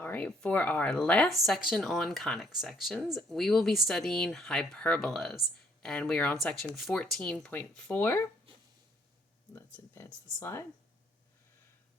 All right, for our last section on conic sections, we will be studying hyperbolas. And we are on section 14.4. Let's advance the slide.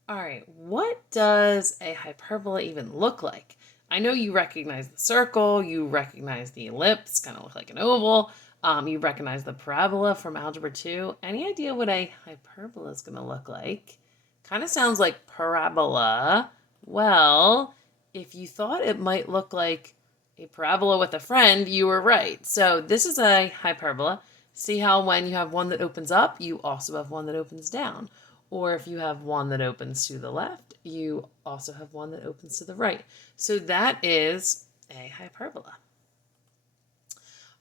All right, what does a hyperbola even look like? I know you recognize the circle, you recognize the ellipse, kind of look like an oval. You recognize the parabola from Algebra 2. Any idea what a hyperbola is going to look like? Kind of sounds like parabola. Well, if you thought it might look like a parabola with a friend, you were right. So this is a hyperbola. See how when you have one that opens up, you also have one that opens down. Or if you have one that opens to the left, you also have one that opens to the right. So that is a hyperbola.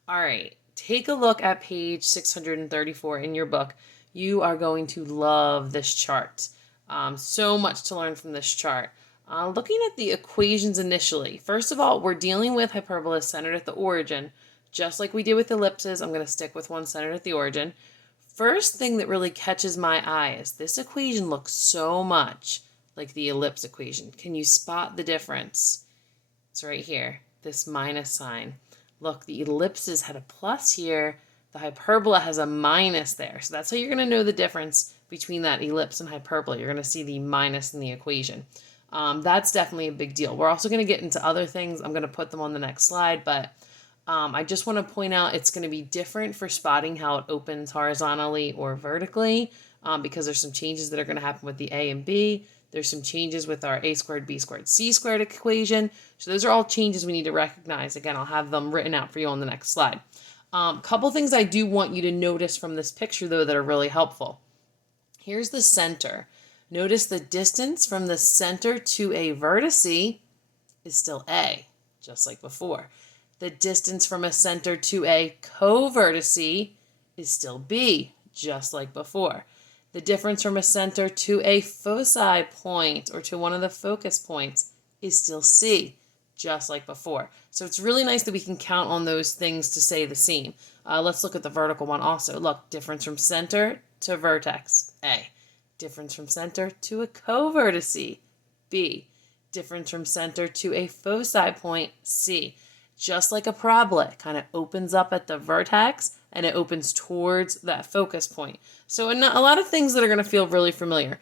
All right, take a look at page 634 in your book. You are going to love this chart. So much to learn from this chart. Looking at the equations initially, first of all, we're dealing with hyperbolas centered at the origin. Just like we did with ellipses, I'm going to stick with one centered at the origin. First thing that really catches my eye is this equation looks so much like the ellipse equation. Can you spot the difference? It's right here, this minus sign. Look, the ellipses had a plus here. The hyperbola has a minus there. So that's how you're going to know the difference between that ellipse and hyperbola. You're going to see the minus in the equation. That's definitely a big deal. We're also going to get into other things. I'm going to put them on the next slide, but I just want to point out it's going to be different for spotting how it opens horizontally or vertically because there's some changes that are going to happen with the A and B. There's some changes with our a squared, b squared, c squared equation. So those are all changes we need to recognize. Again, I'll have them written out for you on the next slide. Couple things I do want you to notice from this picture, though, that are really helpful. Here's the center. Notice the distance from the center to a vertice is still A, just like before. The distance from a center to a covertice is still B, just like before. The difference from a center to a foci point or to one of the focus points is still C, just like before. So it's really nice that we can count on those things to stay the same. Let's look at the vertical one also. Look, difference from center to vertex, A. Difference from center to a covertice, B. Difference from center to a foci point, C. Just like a parabola, it kind of opens up at the vertex and it opens towards that focus point. So a lot of things that are going to feel really familiar.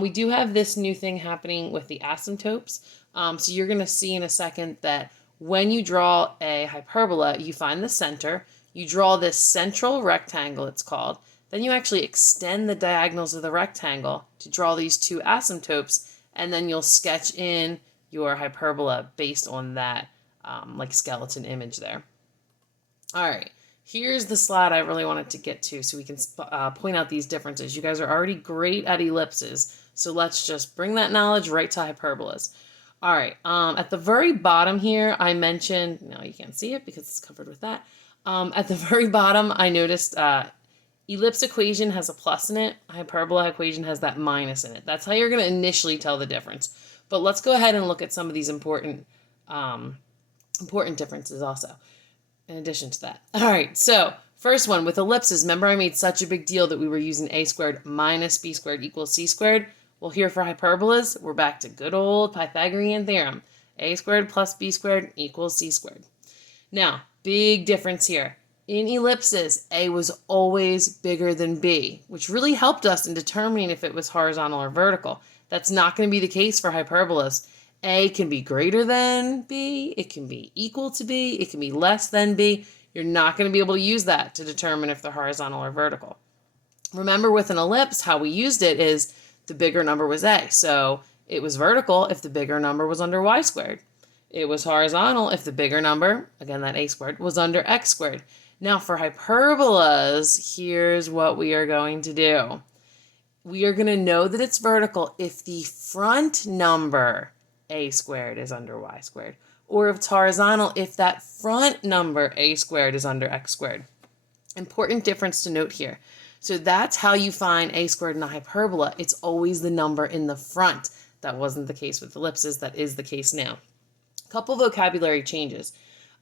We do have this new thing happening with the asymptotes. So you're going to see in a second that when you draw a hyperbola, you find the center, you draw this central rectangle, it's called. Then you actually extend the diagonals of the rectangle to draw these two asymptotes, and then you'll sketch in your hyperbola based on that like skeleton image there. All right, here's the slide I really wanted to get to so we can point out these differences. You guys are already great at ellipses, so let's just bring that knowledge right to hyperbolas. All right, at the very bottom here, I mentioned, no, you can't see it because it's covered with that. At the very bottom, I noticed ellipse equation has a plus in it. Hyperbola equation has that minus in it. That's how you're going to initially tell the difference. But let's go ahead and look at some of these important differences also, in addition to that. All right, so first one, with ellipses, remember I made such a big deal that we were using a squared minus b squared equals c squared? Well, here for hyperbolas, we're back to good old Pythagorean Theorem. A squared plus b squared equals c squared. Now, big difference here. In ellipses, A was always bigger than B, which really helped us in determining if it was horizontal or vertical. That's not going to be the case for hyperbolas. A can be greater than B, it can be equal to B, it can be less than B. You're not going to be able to use that to determine if they're horizontal or vertical. Remember with an ellipse, how we used it is the bigger number was A. So it was vertical if the bigger number was under y squared. It was horizontal if the bigger number, again that a squared, was under x squared. Now for hyperbolas, here's what we are going to do. We are going to know that it's vertical if the front number a squared is under y squared, or if it's horizontal if that front number a squared is under x squared. Important difference to note here. So that's how you find a squared in a hyperbola. It's always the number in the front. That wasn't the case with ellipses. That is the case now. A couple vocabulary changes.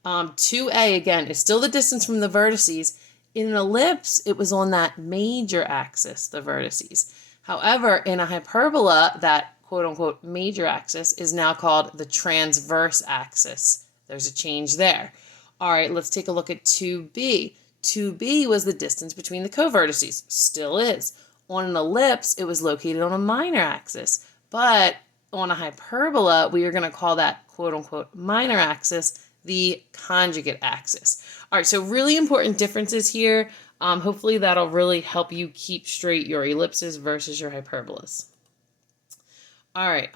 2a, again, is still the distance from the vertices. In an ellipse, it was on that major axis, the vertices. However, in a hyperbola, that quote-unquote major axis is now called the transverse axis. There's a change there. All right, let's take a look at 2b. 2b was the distance between the covertices. Still is. On an ellipse, it was located on a minor axis. But on a hyperbola, we are going to call that quote-unquote minor axis the conjugate axis. All right, so really important differences here. Hopefully that'll really help you keep straight your ellipses versus your hyperbolas. All right,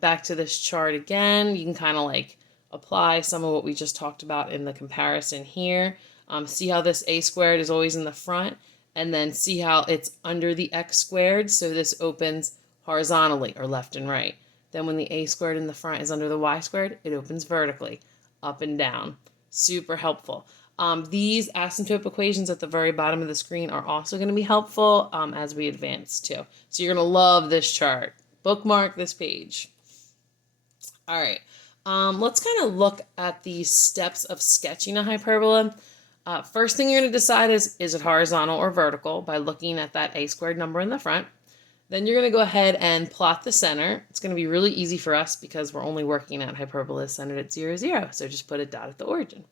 back to this chart again. You can kind of like apply some of what we just talked about in the comparison here. See how this a squared is always in the front, and then see how it's under the x squared. So this opens horizontally or left and right. Then when the a squared in the front is under the y squared, it opens vertically, up and down. Super helpful. These asymptote equations at the very bottom of the screen are also going to be helpful as we advance too. So you're going to love this chart. Bookmark this page. All right, let's kind of look at the steps of sketching a hyperbola. First thing you're going to decide is it horizontal or vertical by looking at that a squared number in the front. Then you're going to go ahead and plot the center. It's going to be really easy for us because we're only working at hyperbolas centered at 0, 0. So just put a dot at the origin.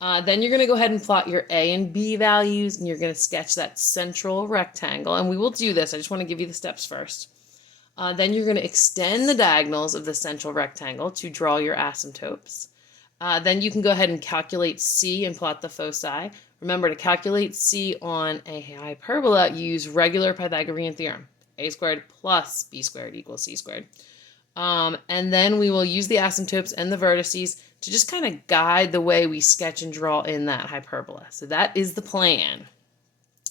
Then you're going to go ahead and plot your a and b values, and you're going to sketch that central rectangle. And we will do this. I just want to give you the steps first. Then you're going to extend the diagonals of the central rectangle to draw your asymptotes. Then you can go ahead and calculate C and plot the foci. Remember, to calculate C on a hyperbola, you use regular Pythagorean theorem. A squared plus b squared equals c squared. And then we will use the asymptotes and the vertices to just kind of guide the way we sketch and draw in that hyperbola. So that is the plan.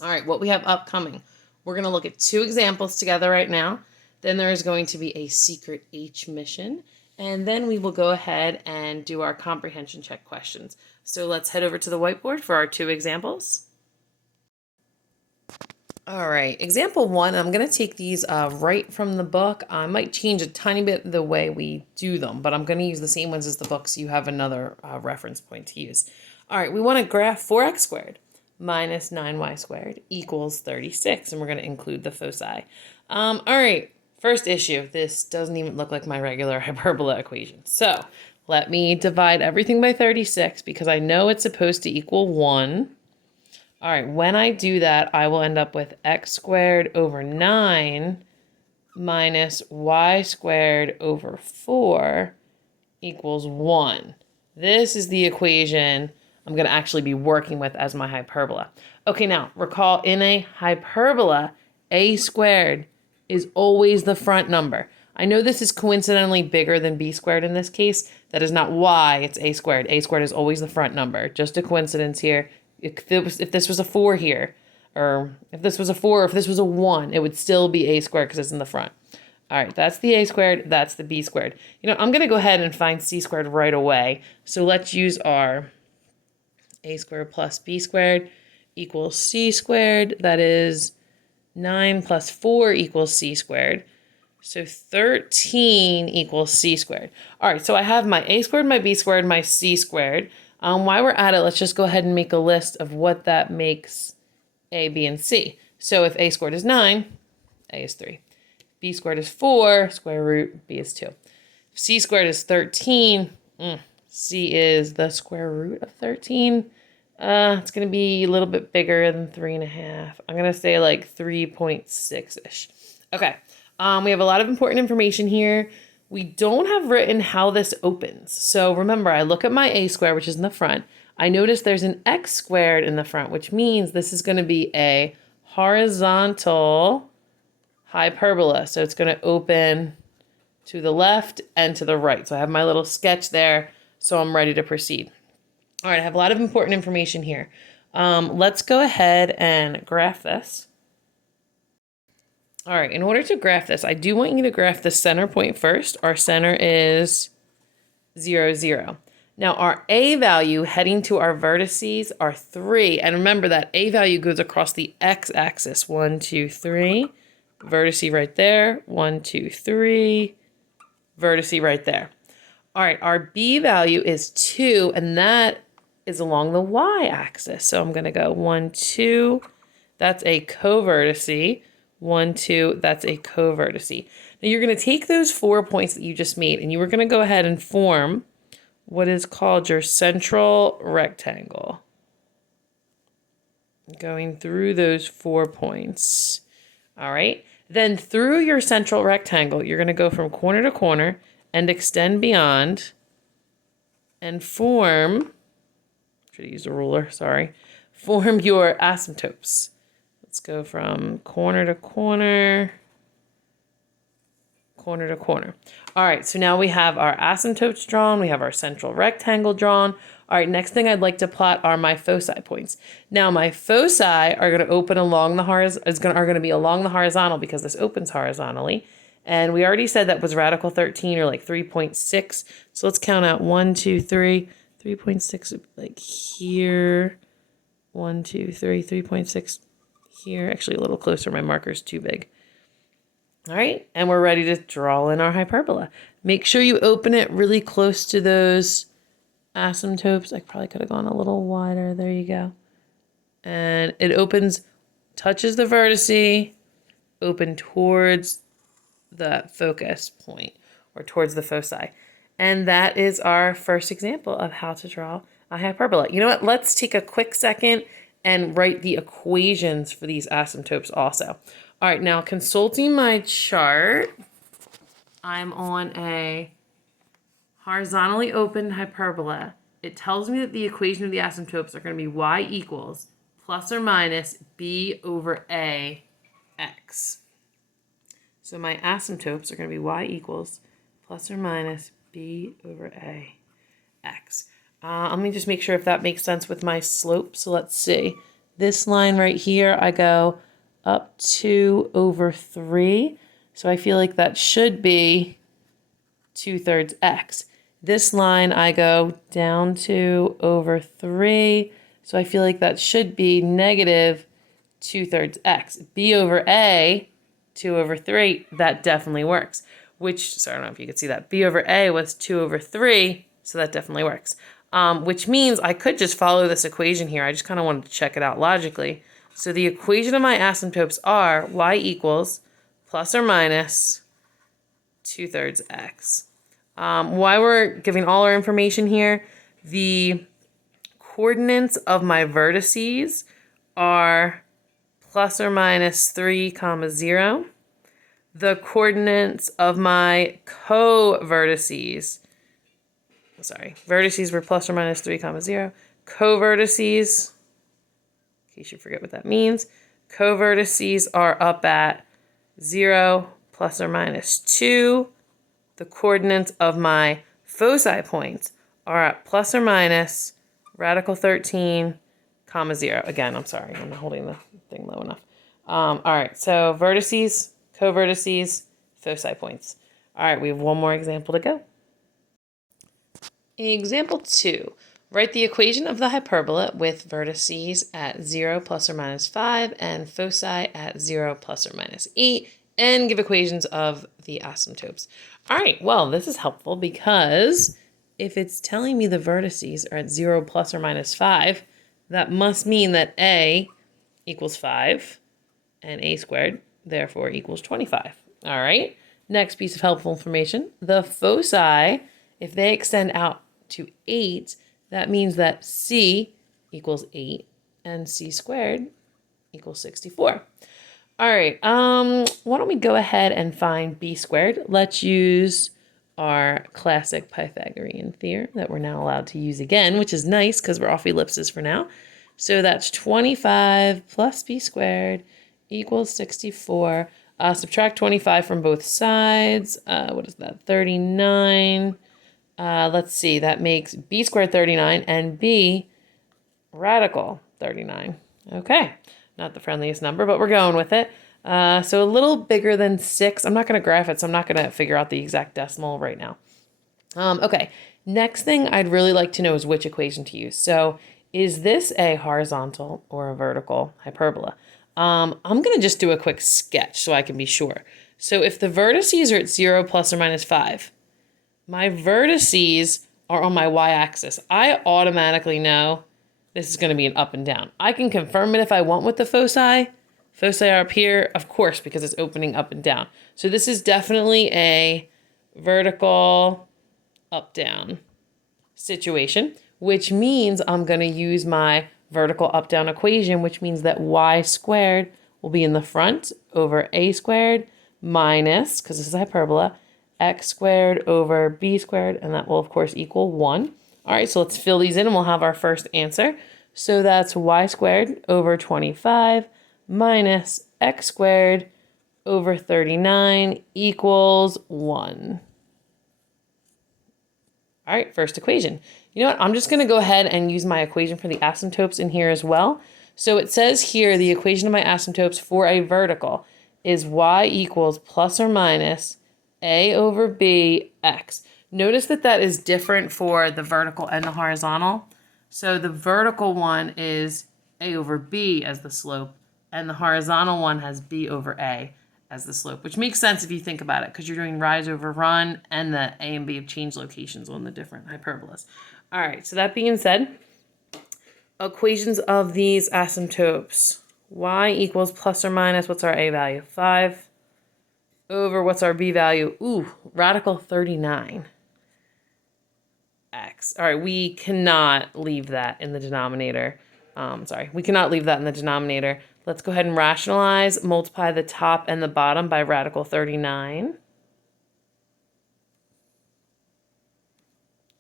All right, what we have upcoming. We're going to look at 2 examples together right now. Then there is going to be a secret H mission. And then we will go ahead and do our comprehension check questions. So let's head over to the whiteboard for our 2 examples. All right, example 1, I'm going to take these right from the book. I might change a tiny bit the way we do them, but I'm going to use the same ones as the book so you have another reference point to use. All right, we want to graph 4x squared minus 9y squared equals 36, and we're going to include the foci. All right, first issue, this doesn't even look like my regular hyperbola equation. So let me divide everything by 36 because I know it's supposed to equal 1. All right, when I do that, I will end up with x squared over 9 minus y squared over 4 equals 1. This is the equation I'm going to actually be working with as my hyperbola. Okay, now recall in a hyperbola, a squared is always the front number. I know this is coincidentally bigger than b squared in this case. That is not why it's a squared. A squared is always the front number. Just a coincidence here. If this was a 4 here, or if this was a 4, or if this was a 1, it would still be a squared because it's in the front. All right, that's the a squared, that's the b squared. You know, I'm going to go ahead and find c squared right away. So let's use our a squared plus b squared equals c squared. That is 9 plus 4 equals c squared. So 13 equals c squared. All right, so I have my a squared, my b squared, my c squared. While we're at it, let's just go ahead and make a list of what that makes a, b, and c. So if a squared is 9, a is 3. B squared is 4, square root, b is 2. If c squared is 13, c is the square root of 13. It's going to be a little bit bigger than 3.5. I'm going to say like 3.6-ish. Okay, we have a lot of important information here. We don't have written how this opens. So remember, I look at my a squared, which is in the front. I notice there's an x squared in the front, which means this is going to be a horizontal hyperbola. So it's going to open to the left and to the right. So I have my little sketch there, so I'm ready to proceed. All right, I have a lot of important information here. Let's go ahead and graph this. All right, in order to graph this, I do want you to graph the center point first. Our center is 0, 0. Now our a value heading to our vertices are 3. And remember that a value goes across the x-axis. 1, 2, 3. Vertice right there. 1, 2, 3. Vertice right there. All right, our b value is 2, and that is along the y-axis. So I'm going to go 1, 2. That's a covertice. 1, 2, that's a covertice. Now Now you're going to take those 4 points that you just made and you are going to go ahead and form what is called your central rectangle. Going through those 4 points. All right. Then through your central rectangle, you're going to go from corner to corner and extend beyond and form, should have used a ruler, sorry, form your asymptotes. Let's go from corner to corner, corner to corner. All right, so now we have our asymptotes drawn. We have our central rectangle drawn. All right, next thing I'd like to plot are my foci points. Now my foci are going to open along the are going to be along the horizontal because this opens horizontally. And we already said that was radical 13 or like 3.6. So let's count out 1, 2, 3. 3.6 like here. 1, 2, 3, 3.6 here. Actually a little closer, my marker's too big. All right, and we're ready to draw in our hyperbola. Make sure you open it really close to those asymptotes. I probably could have gone a little wider. There you go. And it opens, touches the vertice, open towards the focus point or towards the foci. And that is our first example of how to draw a hyperbola. You know what? Let's take a quick second and write the equations for these asymptotes also. All right, now consulting my chart, I'm on a horizontally open hyperbola. It tells me that the equation of the asymptotes are going to be y equals plus or minus b over a x. So my asymptotes are going to be y equals plus or minus b over a x. Let me just make sure if that makes sense with my slope. So let's see. This line right here, I go up 2 over 3. So I feel like that should be 2/3 x. This line I go down 2 over 3. So I feel like that should be negative 2/3 x. B over a, 2 over 3, that definitely works. So I don't know if you could see that. B over a was 2 over 3, so that definitely works. Which means I could just follow this equation here. I just kind of wanted to check it out logically. So the equation of my asymptotes are y equals plus or minus 2/3 x. Why we're giving all our information here, the coordinates of my vertices are plus or minus 3, 0. The coordinates of my co-vertices, vertices were plus or minus 3, 0. Co-vertices, in case you forget what that means, co-vertices are up at 0, plus or minus 2. The coordinates of my foci points are at plus or minus radical 13, 0. Again, I'm sorry, I'm not holding the thing low enough. All right, so vertices, co-vertices, foci points. All right, we have one more example to go. Example 2. Write the equation of the hyperbola with vertices at 0 plus or minus 5 and foci at 0 plus or minus 8 and give equations of the asymptotes. All right, well, this is helpful because if it's telling me the vertices are at 0 plus or minus 5, that must mean that a equals 5 and a squared therefore equals 25. All right, next piece of helpful information. The foci, if they extend out to 8, that means that c equals 8 and c squared equals 64. All right, why don't we go ahead and find b squared? Let's use our classic Pythagorean theorem that we're now allowed to use again, which is nice because we're off ellipses for now. So that's 25 plus b squared equals 64. Subtract 25 from both sides. What is that? 39. Let's see. That makes b squared 39 and b radical 39. Okay. Not the friendliest number, but we're going with it. So a little bigger than 6. I'm not going to graph it, so I'm not going to figure out the exact decimal right now. Okay. Next thing I'd really like to know is which equation to use. So is this a horizontal or a vertical hyperbola? I'm going to just do a quick sketch so I can be sure. So if the vertices are at 0 plus or minus 5, my vertices are on my y-axis. I automatically know this is going to be an up and down. I can confirm it if I want with the foci. Foci are up here, of course, because it's opening up and down. So this is definitely a vertical up-down situation, which means I'm going to use my vertical up-down equation, which means that y squared will be in the front over a squared minus, because this is a hyperbola, x squared over b squared, and that will, of course, equal 1. All right, so let's fill these in, and we'll have our first answer. So that's y squared over 25 minus x squared over 39 equals 1. All right, first equation. You know what? I'm just going to go ahead and use my equation for the asymptotes in here as well. So it says here the equation of my asymptotes for a vertical is y equals plus or minus a over b x. Notice that that is different for the vertical and the horizontal. So the vertical one is a over b as the slope, and the horizontal one has b over a as the slope, which makes sense if you think about it, because you're doing rise over run, and the a and b have changed locations on the different hyperbolas. All right, so that being said, equations of these asymptotes. Y equals plus or minus, what's our a value? 5 over, what's our b value? Ooh, radical 39. X. All right, we cannot leave that in the denominator. We cannot leave that in the denominator. Let's go ahead and rationalize, multiply the top and the bottom by radical 39.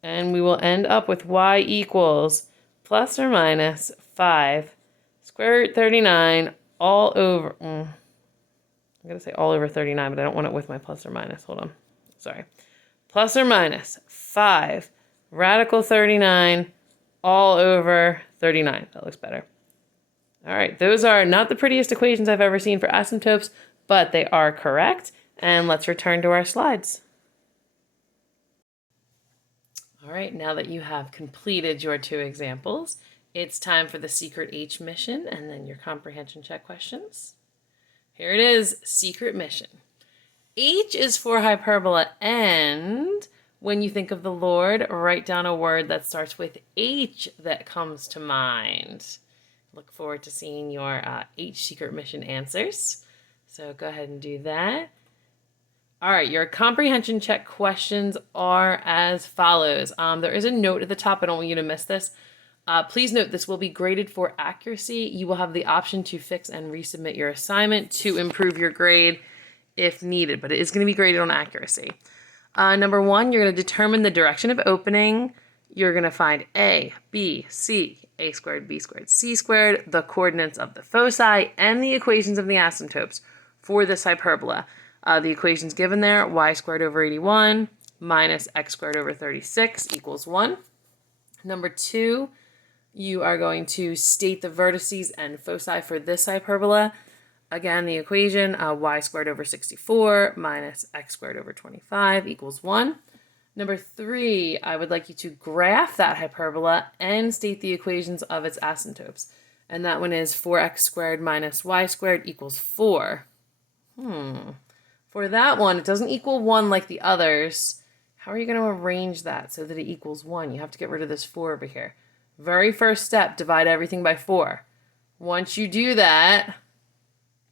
And we will end up with y equals plus or minus 5 square root 39 all over, I'm going to say all over 39, but I don't want it with my plus or minus. Hold on. Sorry. Plus or minus 5 radical 39 all over 39. That looks better. All right, those are not the prettiest equations I've ever seen for asymptotes, but they are correct. And let's return to our slides. All right, now that you have completed your 2 examples, it's time for the secret H mission and then your comprehension check questions. Here it is, secret mission. H is for hyperbola, and when you think of the Lord, write down a word that starts with H that comes to mind. Look forward to seeing your H secret mission answers. So go ahead and do that. All right, your comprehension check questions are as follows. There is a note at the top. I don't want you to miss this. Please note this will be graded for accuracy. You will have the option to fix and resubmit your assignment to improve your grade if needed, but it is going to be graded on accuracy. Number 1, you're going to determine the direction of opening. You're going to find A, B, C, a squared, b squared, c squared, the coordinates of the foci, and the equations of the asymptotes for this hyperbola. The equations given there, y squared over 81 minus x squared over 36 equals 1. Number 2, you are going to state the vertices and foci for this hyperbola. Again, the equation, y squared over 64 minus x squared over 25 equals 1. Number 3, I would like you to graph that hyperbola and state the equations of its asymptotes. And that one is 4x squared minus y squared equals 4. For that one, it doesn't equal 1 like the others. How are you going to arrange that so that it equals 1? You have to get rid of this 4 over here. Very first step, divide everything by 4. Once you do that,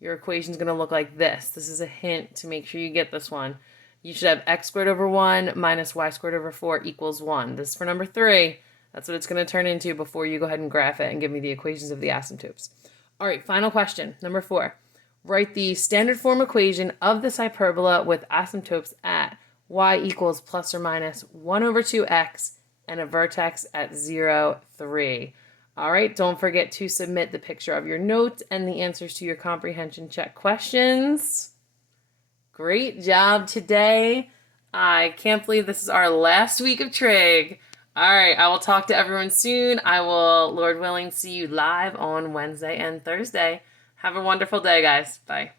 your equation is going to look like this. This is a hint to make sure you get this one. You should have x squared over 1 minus y squared over 4 equals 1. This is for number 3. That's what it's going to turn into before you go ahead and graph it and give me the equations of the asymptotes. All right, final question, number 4. Write the standard form equation of this hyperbola with asymptotes at y equals plus or minus 1 over 2x and a vertex at 0, 3. All right, don't forget to submit the picture of your notes and the answers to your comprehension check questions. Great job today. I can't believe this is our last week of trig. All right, I will talk to everyone soon. I will, Lord willing, see you live on Wednesday and Thursday. Have a wonderful day, guys. Bye.